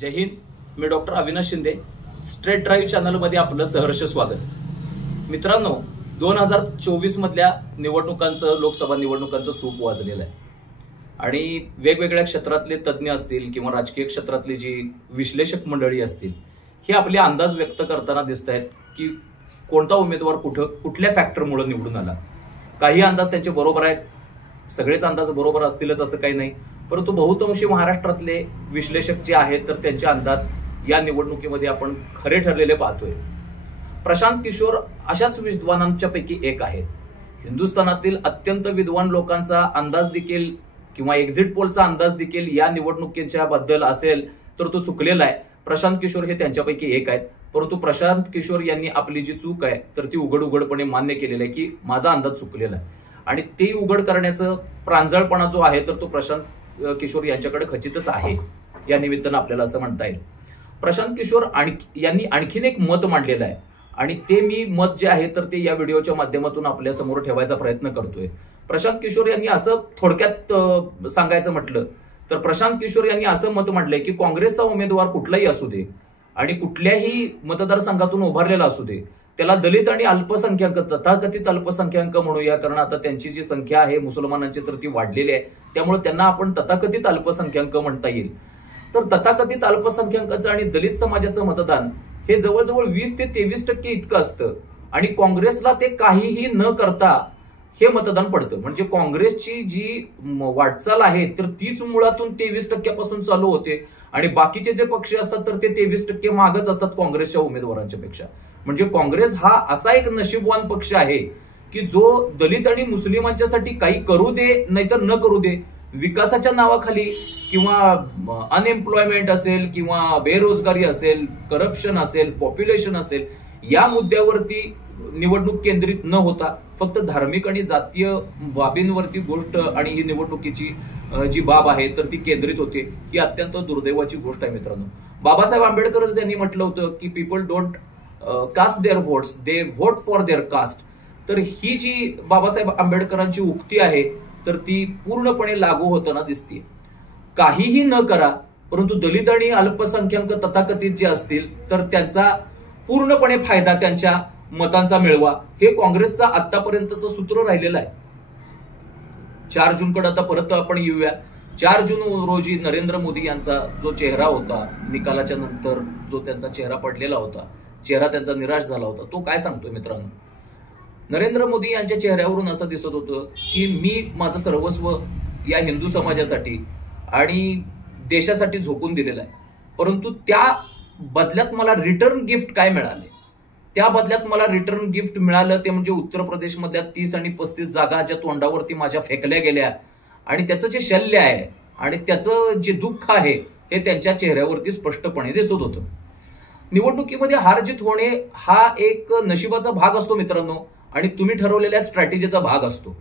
जय हिंद. मी doctor Avinash Shinde. Straight drive चॅनलमध्ये आपलं सहर्ष स्वागत. मित्रांनो, 2024 मधल्या निवडणुकांचं, लोकसभा निवडणुकांचं सूप वाजलेलं आहे आणि वेगवेगळ्या क्षेत्रातले तज्ज्ञ असतील किंवा राजकीय क्षेत्रातली जी विश्लेषक मंडळी असतील, हे आपले अंदाज व्यक्त करताना दिसत आहेत की कोणता उमेदवार कुठल्या फॅक्टरमुळे निवडून आला. काही अंदाज त्यांचे बरोबर आहेत, सगळेच अंदाज बरोबर असतीलच असं काही नाही, परंतु बहुतांशी महाराष्ट्रातले विश्लेषक जे आहेत तर त्यांचे अंदाज या निवडणुकीमध्ये आपण खरे ठरलेले पाहतोय. प्रशांत किशोर अशाच विद्वानांच्या पैकी एक आहेत. हिंदुस्थानातील अत्यंत विद्वान लोकांचा अंदाज देखील किंवा एक्झिट पोलचा अंदाज देखील या निवडणुकीच्या बद्दल असेल तर तो चुकलेला आहे. प्रशांत किशोर हे त्यांच्यापैकी एक आहेत. परंतु प्रशांत किशोर यांनी आपली जी चूक आहे तर ती उघडपणे मान्य केलेली आहे की माझा अंदाज चुकलेला आहे आणि ते उघड करण्याचं प्रांजळपणा जो आहे तर तो प्रशांत किशोर यांच्याकडे खचितच आहे. या निमित्तानं आपल्याला असं म्हणता येईल. प्रशांत किशोर यांनी आणखीन एक मत मांडलेलं आहे आणि ते मी मत जे आहे तर ते या व्हिडिओच्या माध्यमातून आपल्या समोर ठेवायचा प्रयत्न करतोय. प्रशांत किशोर यांनी असं थोडक्यात सांगायचं म्हटलं तर प्रशांत किशोर यांनी असं मत मांडलंय की काँग्रेसचा उमेदवार कुठलाही असू दे आणि कुठल्याही मतदारसंघातून उभारलेला असू दे, त्याला दलित आणि अल्पसंख्याक, तथाकथित अल्पसंख्याक म्हणूया, कारण आता त्यांची जी संख्या आहे मुसलमानांची तर ती वाढलेली आहे, त्यामुळे त्यांना आपण तथाकथित अल्पसंख्याक म्हणता येईल. तर तथाकथित अल्पसंख्याकांचं आणि दलित समाजाचं मतदान हे जवळजवळ 20 ते 23% इतकं असतं आणि काँग्रेसला ते काहीही न करता हे मतदान पडतं. म्हणजे काँग्रेसची जी वाटचाल आहे तर तीच मुळातून 23% चालू होते आणि बाकीचे जे पक्ष असतात तर ते 23% मागच असतात काँग्रेसच्या उमेदवारांच्या पेक्षा. म्हणजे काँग्रेस हा असा एक नशीबवान पक्ष आहे की जो दलित आणि मुस्लिमांच्यासाठी काही करू दे नाहीतर न करू दे, विकासाच्या नावाखाली किंवा अनएम्प्लॉयमेंट असेल किंवा बेरोजगारी असेल, करप्शन असेल, पॉप्युलेशन असेल, या मुद्द्यावरती निवडणूक केंद्रित न होता फक्त धार्मिक आणि जातीय बाबींवरती गोष्ट आणि ही निवडणुकीची जी बाब आहे तर ती केंद्रित होते. ही अत्यंत दुर्दैवाची गोष्ट आहे मित्रांनो. बाबासाहेब आंबेडकर यांनी म्हटलं होतं की people don't cast their votes, they vote for their caste. तर ही जी बाबासाहेब आंबेडकरांची उक्ती आहे तर ती पूर्णपणे लागू होताना दिसते. काहीही न करा, परंतु दलित आणि अल्पसंख्याक तथाकथित जे असतील तर त्यांचा पूर्णपणे फायदा, त्यांच्या मतांचा मिळवा, हे काँग्रेसचं आतापर्यंतचं सूत्र राहिलेलं आहे. 4 जूनकडे आता परत आपण येऊया. 4 जून रोजी नरेंद्र मोदी यांचा जो चेहरा होता, निकालाच्या नंतर जो त्यांचा चेहरा पडलेला होता, चेहरा त्यांचा निराश झाला होता, तो काय सांगतोय मित्रांनो? नरेंद्र मोदी यांच्या चेहऱ्यावरून असं दिसत होतं की मी माझं सर्वस्व या हिंदू समाजासाठी आणि देशासाठी झोकून दिलेलं आहे, परंतु त्या बदल्यात मला रिटर्न गिफ्ट काय मिळाले? त्या बदल्यात मला रिटर्न गिफ्ट मिळालं ते म्हणजे उत्तर प्रदेशमधल्या 30 आणि 35 जागा ज्या तोंडावरती माझ्या फेकल्या गेल्या आणि त्याचं जे शल्य आहे आणि त्याचं जे दुःख आहे हे त्यांच्या चेहऱ्यावरती स्पष्टपणे दिसत होतं. निवडणुकीमध्ये हार जीत होणे हा एक नशिबाचा भाग असतो मित्रांनो आणि तुम्ही ठरवलेल्या स्ट्रॅटेजीचा भाग असतो.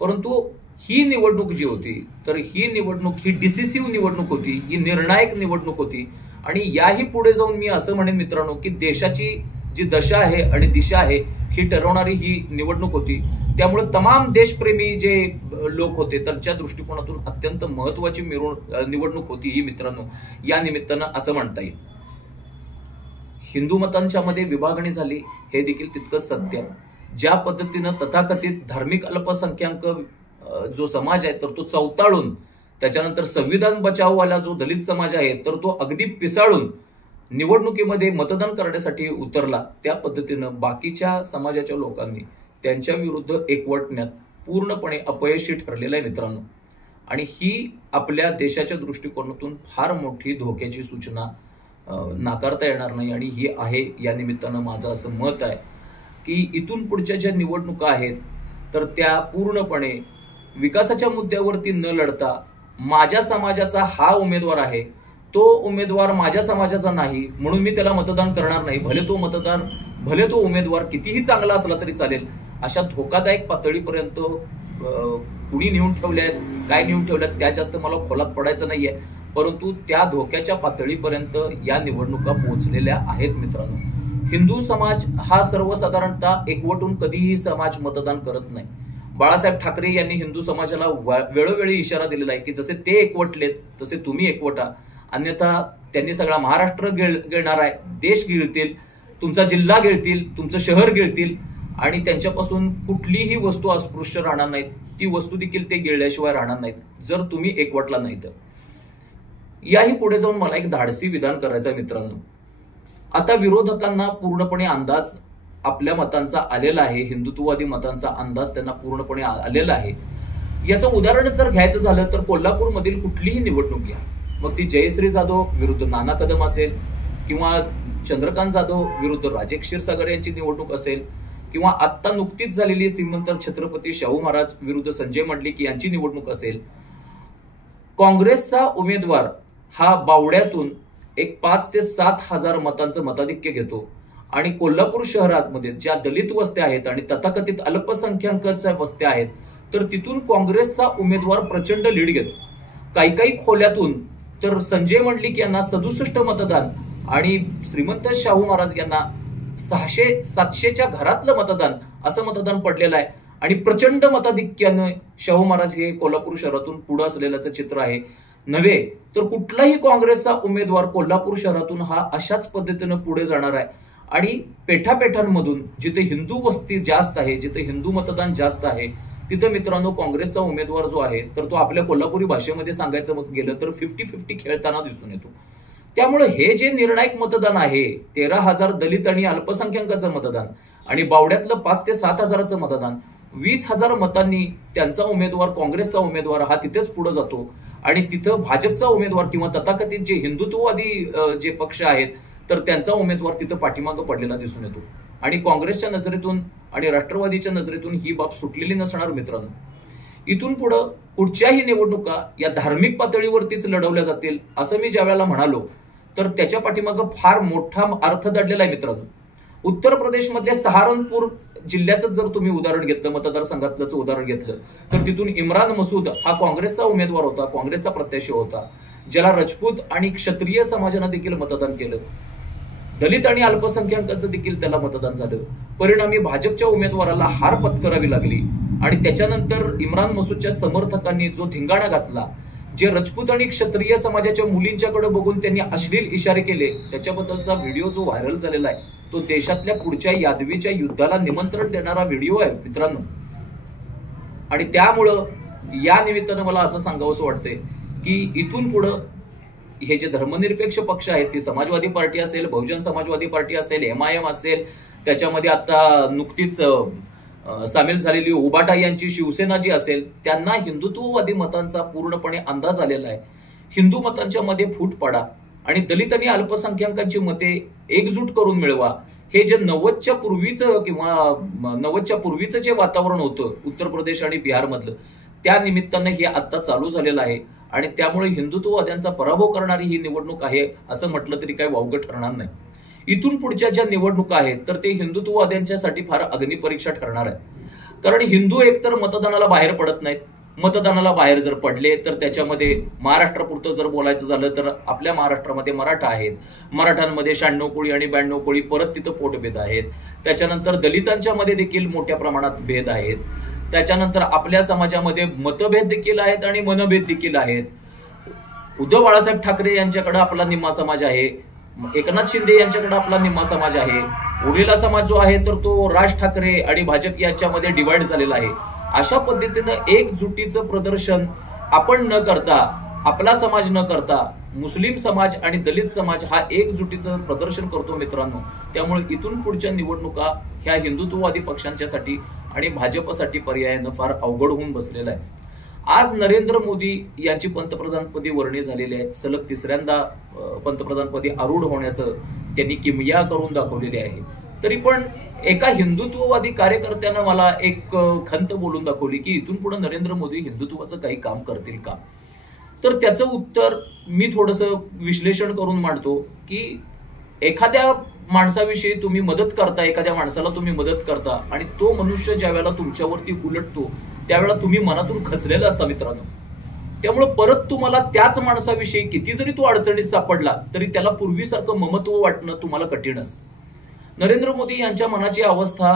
परंतु ही निवडणूक जी होती तर ही निवडणूक ही डिसिसिव्ह निवडणूक होती, ही निर्णायक निवडणूक होती आणि याही पुढे जाऊन मी असं म्हणेन मित्रांनो की देशाची जी दशा आहे आणि दिशा आहे ही ठरवणारी ही निवडणूक होती. त्यामुळे तमाम देशप्रेमी जे लोक होते त्यांच्या दृष्टिकोनातून अत्यंत महत्वाची निवडणूक होती ही मित्रांनो. या निमित्तानं असं म्हणता येईल. हिंदू मतांच्या मध्ये विभागणी झाली हे देखील तितकंच सत्य. ज्या पद्धतीनं तथाकथित धार्मिक अल्पसंख्याक जो समाज आहे तर तो चवताळून, त्याच्यानंतर संविधान बचाववाला जो दलित समाज आहे तर तो अगदी पिसाळून निवडणुकीमध्ये मतदान करण्यासाठी उतरला, त्या पद्धतीनं बाकीच्या समाजाच्या लोकांनी त्यांच्या विरुद्ध एकवटण्यात पूर्णपणे अपयशी ठरलेलं आहे मित्रांनो. आणि ही आपल्या देशाच्या दृष्टिकोनातून फार मोठी धोक्याची सूचना नाकारता येणार नाही आणि ही आहे. या निमित्तानं माझं असं मत आहे की इथून पुढच्या ज्या निवडणुका आहेत तर त्या पूर्णपणे विकासाच्या मुद्द्यावरती न लढता माझ्या समाजाचा हा उमेदवार आहे, तो उमेदवार माझ्या समाजाचा नाही म्हणून मी त्याला मतदान करणार नाही, भले तो उमेदवार कितीही चांगला असला तरी चालेल, अशा धोकादायक पातळीपर्यंत कुणी नेऊन ठेवल्यात, काय नेऊन ठेवल्यात त्या जास्त मला खोलात पडायचं नाहीये, परंतु त्या धोक्याच्या पातळीपर्यंत या निवडणुका पोहोचलेल्या आहेत मित्रांनो. हिंदू समाज हा सर्वसाधारणतः एकवटून कधीही समाज मतदान करत नाही. बाळासाहेब ठाकरे यांनी हिंदू समाजाला वेळोवेळी इशारा दिलेला आहे की जसे ते एकवटलेत तसे तुम्ही एकवटा, अन्यथा त्यांनी सगळा महाराष्ट्र गिळणार आहे, देश गिळतील, तुमचा जिल्हा गिळतील, तुमचं शहर गिळतील आणि त्यांच्यापासून कुठलीही वस्तू अस्पृश्य राहणार नाहीत, ती वस्तू देखील ते गिळल्याशिवाय राहणार नाहीत जर तुम्ही एकवटला नाही तर. याही पुढे जाऊन मला एक धाडसी विधान करायचं आहे मित्रांनो. आता विरोधकांना पूर्णपणे अंदाज आपल्या मतांचा आलेला आहे, हिंदुत्ववादी मतांचा अंदाज त्यांना पूर्णपणे आलेला आहे. याचं उदाहरण जर घ्यायचं झालं तर कोल्हापूरमधील कुठलीही निवडणूक घ्या, मग ती जयश्री जाधव विरुद्ध नाना कदम असेल किंवा चंद्रकांत जाधव विरुद्ध राजे क्षीरसागर यांची निवडणूक असेल किंवा आत्ता नुकतीच झालेली श्रीमंत छत्रपती शाहू महाराज विरुद्ध संजय मंडलिक यांची निवडणूक असेल, काँग्रेसचा उमेदवार हा बावड्यातून एक 5 ते 7 हजार मतांचं मताधिक्य घेतो आणि कोल्हापूर शहरामध्ये ज्या दलित वस्त्या आहेत आणि तथाकथित अल्पसंख्याकांच्या वस्त्या आहेत तर तिथून काँग्रेसचा उमेदवार प्रचंड लीड घेतो. काही खोल्यातून तर संजय मंडलिक यांना 67 मतदान आणि श्रीमंत शाहू महाराज यांना 600-700च्या घरातलं मतदान असं मतदान पडलेलं आहे आणि प्रचंड मताधिक्यानं शाहू महाराज हे कोल्हापूर शहरातून पुढे असलेल्याचं चित्र आहे. नव्हे तर कुठलाही काँग्रेसचा उमेदवार कोल्हापूर शहरातून हा अशाच पद्धतीनं पुढे जाणार आहे आणि पेठापेठांमधून जिथे हिंदू वस्ती जास्त आहे, जिथे हिंदू मतदान जास्त आहे, तिथं मित्रांनो काँग्रेसचा उमेदवार जो आहे तर तो आपल्या कोल्हापुरी भाषेमध्ये सांगायचं मत गेलं तर 50-50 खेळताना दिसून येतो. त्यामुळे हे जे निर्णायक मतदान आहे 13,000 दलित आणि अल्पसंख्याकांचं मतदान आणि बावड्यातलं 5 ते 7 हजाराचं मतदान, 20,000 मतांनी त्यांचा उमेदवार काँग्रेसचा उमेदवार हा तिथेच पुढे जातो आणि तिथं भाजपचा उमेदवार किंवा तथाकथित जे हिंदुत्ववादी जे पक्ष आहेत तर त्यांचा उमेदवार तिथं पाठीमागं पडलेला दिसून येतो आणि काँग्रेसच्या नजरेतून आणि राष्ट्रवादीच्या नजरेतून ही बाब सुटलेली नसणार मित्रांनो. इथून पुढं कुठच्याही निवडणुका या धार्मिक पातळीवरतीच लढवल्या जातील असं मी ज्या वेळेला म्हणालो तर त्याच्या पाठीमागं फार मोठा अर्थ दडलेला आहे मित्रांनो. उत्तर प्रदेशमधल्या सहारनपूर जिल्ह्याचं जर तुम्ही उदाहरण घेतलं, मतदारसंघातलंच उदाहरण घेतलं तर तिथून इम्रान मसूद हा काँग्रेसचा उमेदवार होता, काँग्रेसचा प्रत्याशी होता, ज्याला राजपूत आणि क्षत्रिय समाजानं देखील मतदान केलं, दलित आणि अल्पसंख्याकांचं देखील त्याला मतदान झालं. परिणामी भाजपच्या उमेदवाराला हार पत्करावी लागली आणि त्याच्यानंतर इम्रान मसूदच्या समर्थकांनी जो धिंगाणा घातला, जे राजपूत आणि क्षत्रिय समाजाच्या मुलींच्याकडे बघून त्यांनी अश्लील इशारे केले, त्याच्याबद्दलचा व्हिडिओ जो व्हायरल झालेला आहे तो देशातल्या पुढच्या यादवीच्या युद्धाला निमंत्रण देणारा व्हिडिओ आहे मित्रांनो. आणि त्यामुळं या निमित्तानं मला असं सांगावंसं वाटतंय की इथून पुढं हे जे धर्मनिरपेक्ष पक्ष आहेत, ती समाजवादी पार्टी असेल, बहुजन समाजवादी पार्टी असेल, MIM असेल, त्याच्यामध्ये आता नुकतीच सामील झालेली उबाटा यांची शिवसेना जी असेल, त्यांना हिंदुत्ववादी मतांचा पूर्णपणे अंदाज आलेला आहे. हिंदू मतांच्या मध्ये फूट पाडा आणि दलित आणि अल्पसंख्याकांची मते एकजूट करून मिळवा. हे जे 90च्या पूर्वीचं किंवा 90च्या पूर्वीचं जे वातावरण होतं उत्तर प्रदेश आणि बिहार मधलं, त्या निमित्तानं हे आता चालू झालेलं आहे आणि त्यामुळे हिंदुत्ववाद्यांचा पराभव करणारी ही निवडणूक आहे असं म्हटलं तरी काही वावगं ठरणार नाही. इथून पुढच्या ज्या निवडणुका आहेत तर ते हिंदुत्ववाद्यांच्यासाठी फार अग्निपरीक्षा ठरणार आहे. कारण हिंदू एकतर मतदानाला बाहेर पडत नाहीत, मतदानाला बाहेर जर पडले तर त्याच्यामध्ये महाराष्ट्रापुरतं जर बोलायचं झालं तर आपल्या महाराष्ट्रामध्ये मराठा आहेत, मराठ्यांमध्ये 96 कोळी आणि 92 कोळी परत तिथं पोटभेद आहेत, त्याच्यानंतर दलितांच्या मध्ये देखील मोठ्या प्रमाणात भेद आहेत, त्याच्यानंतर आपल्या समाजामध्ये मतभेद देखील आहेत आणि मनभेद देखील आहेत. उद्धव बाळासाहेब ठाकरे यांच्याकडे आपला निम्मा समाज आहे, एकनाथ शिंदे यांच्याकडे आपला निम्मा समाज आहे, उरलेला समाज जो आहे तर तो राज ठाकरे आणि भाजप यांच्यामध्ये डिवाइड झालेला आहे. अशा पद्धतीनं एकजुटीचं प्रदर्शन आपण न करता, आपला समाज न करता मुस्लिम समाज आणि दलित समाज हा एकजुटीचं प्रदर्शन करतो मित्रांनो. त्यामुळे इथून पुढच्या निवडणुका ह्या हिंदुत्ववादी पक्षांच्यासाठी आणि भाजपसाठी पर्यायानं फार अवघड होऊन बसलेला आहे. आज नरेंद्र मोदी यांची पंतप्रधानपदी वर्णी झालेली आहे. सलग 3ऱ्यांदा पंतप्रधानपदी आरूढ होण्याचं त्यांनी किमया करून दाखवलेली आहे. तरी पण एका हिंदुत्ववादी कार्यकर्त्यानं मला एक खंत बोलून दाखवली की इथून पुढे नरेंद्र मोदी हिंदुत्वाचं काही काम करतील का. तर त्याचं उत्तर मी थोडंसं विश्लेषण करून मांडतो की एखाद्या माणसाविषयी तुम्ही मदत करता, एखाद्या माणसाला तुम्ही मदत करता आणि तो मनुष्य ज्या वेळेला तुमच्यावरती उलटतो त्यावेळेला तुम्ही मनातून खचलेला असता मित्रांनो. त्यामुळे परत तुम्हाला त्याच माणसाविषयी किती जरी तो अडचणीत सापडला तरी त्याला पूर्वीसारखं ममत्व वाटणं तुम्हाला कठीण असतं. नरेंद्र मोदी यांच्या मनाची अवस्था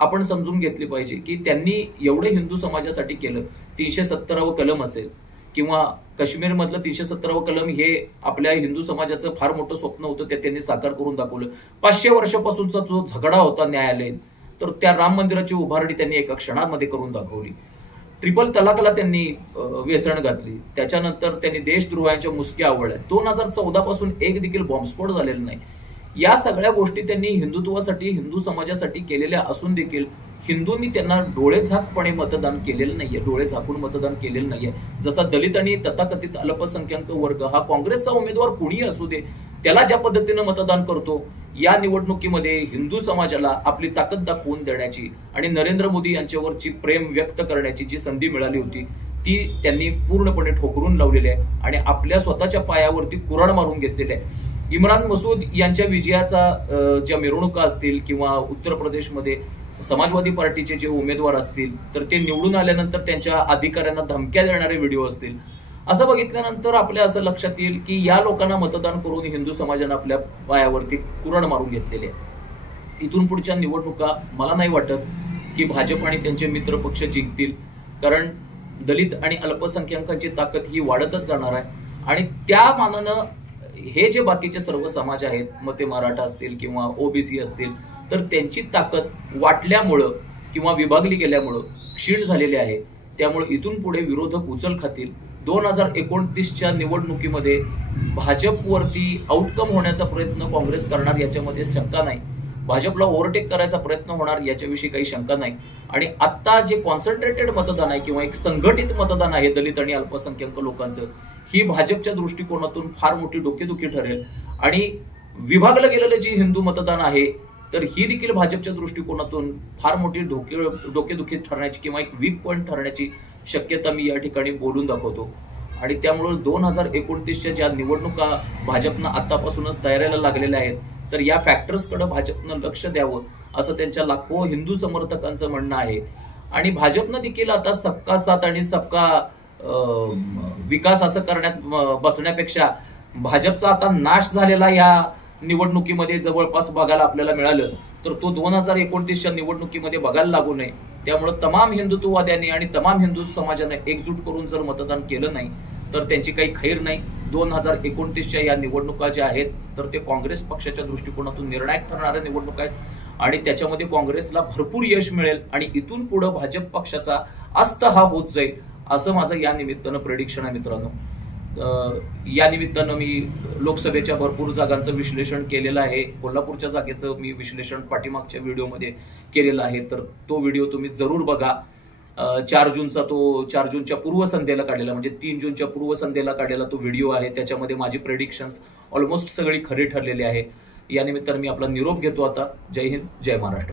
आपण समजून घेतली पाहिजे की त्यांनी एवढे हिंदू समाजासाठी केलं. 370व कलम असेल किंवा काश्मीरमधलं 317 कलम हे आपल्या हिंदू समाजाचं फार मोठं स्वप्न होतं, ते त्यांनी साकार करून दाखवलं. 500 वर्षापासूनचा जो झगडा होता न्यायालयीन, तर त्या राम मंदिराची उभारणी त्यांनी एका क्षणामध्ये करून दाखवली. ट्रिपल तलाकला त्यांनी वेसण घातली. त्याच्यानंतर त्यांनी देशद्रोहांच्या मुसक्या आवळल्या. 2014 पासून एक देखील बॉम्बस्फोट झालेला नाही. या सगळ्या गोष्टी त्यांनी हिंदुत्वासाठी, हिंदू समाजासाठी केलेल्या असून देखील हिंदूंनी त्यांना डोळेझाकपणे मतदान केलेलं नाहीये, डोळे झाकून मतदान केलेलं नाहीये. जसा दलित आणि तथाकथित अल्पसंख्याक वर्ग हा काँग्रेसचा उमेदवार कुणीही असू दे त्याला ज्या पद्धतीनं मतदान करतो, या निवडणुकीमध्ये हिंदू समाजाला आपली ताकद दाखवून देण्याची आणि नरेंद्र मोदी यांच्यावरची प्रेम व्यक्त करण्याची जी संधी मिळाली होती ती त्यांनी पूर्णपणे ठोकरून लावलेली आहे आणि आपल्या स्वतःच्या पायावरती कुऱ्हाड मारून घेतलेली आहे. इम्रान मसूद यांच्या विजयाचा ज्या मिरवणुका असतील किंवा उत्तर प्रदेशमध्ये समाजवादी पार्टीचे जे उमेदवार असतील तर ते निवडून आल्यानंतर त्यांच्या अधिकाऱ्यांना धमक्या देणारे व्हिडिओ असतील, असं बघितल्यानंतर आपल्या असं लक्षात येईल की या लोकांना मतदान करून हिंदू समाजाने आपल्या पायावरती कुऱ्हाड मारून घेतलेली आहे. इथून पुढच्या निवडणुका मला नाही वाटत की भाजप आणि त्यांचे मित्र पक्ष जिंकतील, कारण दलित आणि अल्पसंख्याकांची ताकद ही वाढतच जाणार आहे आणि त्या मानानं हे जे बाकीचे सर्व समाज आहेत, मग ते मराठा असतील किंवा ओबीसी असतील, तर त्यांची ताकद वाटल्यामुळं किंवा विभागली गेल्यामुळं क्षीण झालेली आहे. त्यामुळे इथून पुढे विरोधक उचल खातील. 2029च्या निवडणुकीमध्ये भाजपवरती आउटकम होण्याचा प्रयत्न काँग्रेस करणार याच्यामध्ये शंका नाही. भाजपला ओव्हरटेक करायचा प्रयत्न होणार याच्याविषयी काही शंका नाही. आणि आता जे कॉन्सन्ट्रेटेड मतदान आहे किंवा एक संघटित मतदान आहे दलित आणि अल्पसंख्याक लोकांचं, ही भाजपच्या दृष्टिकोनातून फार मोठी डोकेदुखी ठरेल. आणि विभागलं गेलेलं जे हिंदू मतदान आहे तर ही देखील भाजपच्या दृष्टिकोनातून फार मोठी डोकेदुखी ठरण्याची किंवा एक वीक पॉईंट ठरण्याची शक्यता मी या ठिकाणी बोलून दाखवतो. आणि त्यामुळे 2029च्या ज्या निवडणुका भाजपनं आतापासूनच तयारीला लागलेल्या आहेत, तर या फॅक्टर्सकडे भाजपनं लक्ष द्यावं असं त्यांच्या लाखो हिंदू समर्थकांचं म्हणणं आहे. आणि भाजपनं देखील आता सबका साथ आणि सबका विकास असं करण्यात बसण्यापेक्षा भाजपचा आता नाश झालेला या निवडणुकीमध्ये जवळपास बघायला आपल्याला मिळालं, तर तो 2029च्या निवडणुकीमध्ये बघायला लागू नये. त्यामुळे तमाम हिंदुत्ववाद्यांनी आणि तमाम हिंदू समाजाने एकजूट करून जर मतदान केलं नाही तर त्यांची काही खैर नाही. 2029च्या या निवडणुका ज्या आहेत तर ते काँग्रेस पक्षाच्या दृष्टिकोनातून निर्णायक ठरणाऱ्या निवडणुका आहेत आणि त्याच्यामध्ये काँग्रेसला भरपूर यश मिळेल आणि इथून पुढे भाजप पक्षाचा अस्त हा होत जाईल असं माझं या निमित्तानं प्रेडिक्शन आहे मित्रांनो. या निमित्तानं मी लोकसभेच्या भरपूर जागांचं विश्लेषण केलेलं आहे. कोल्हापूरच्या जागेचं मी विश्लेषण पाठीमागच्या व्हिडिओमध्ये केलेलं आहे, तर तो व्हिडिओ तुम्ही जरूर बघा. 4 जूनच्या पूर्वसंध्येला काढलेला, म्हणजे 3 जूनच्या पूर्वसंध्येला काढलेला तो व्हिडिओ आहे. त्याच्यामध्ये माझी प्रेडिक्शन्स ऑलमोस्ट सगळी खरी ठरलेली आहेत. या निमित्तानं मी आपला निरोप घेतो आता. जय हिंद, जय महाराष्ट्र.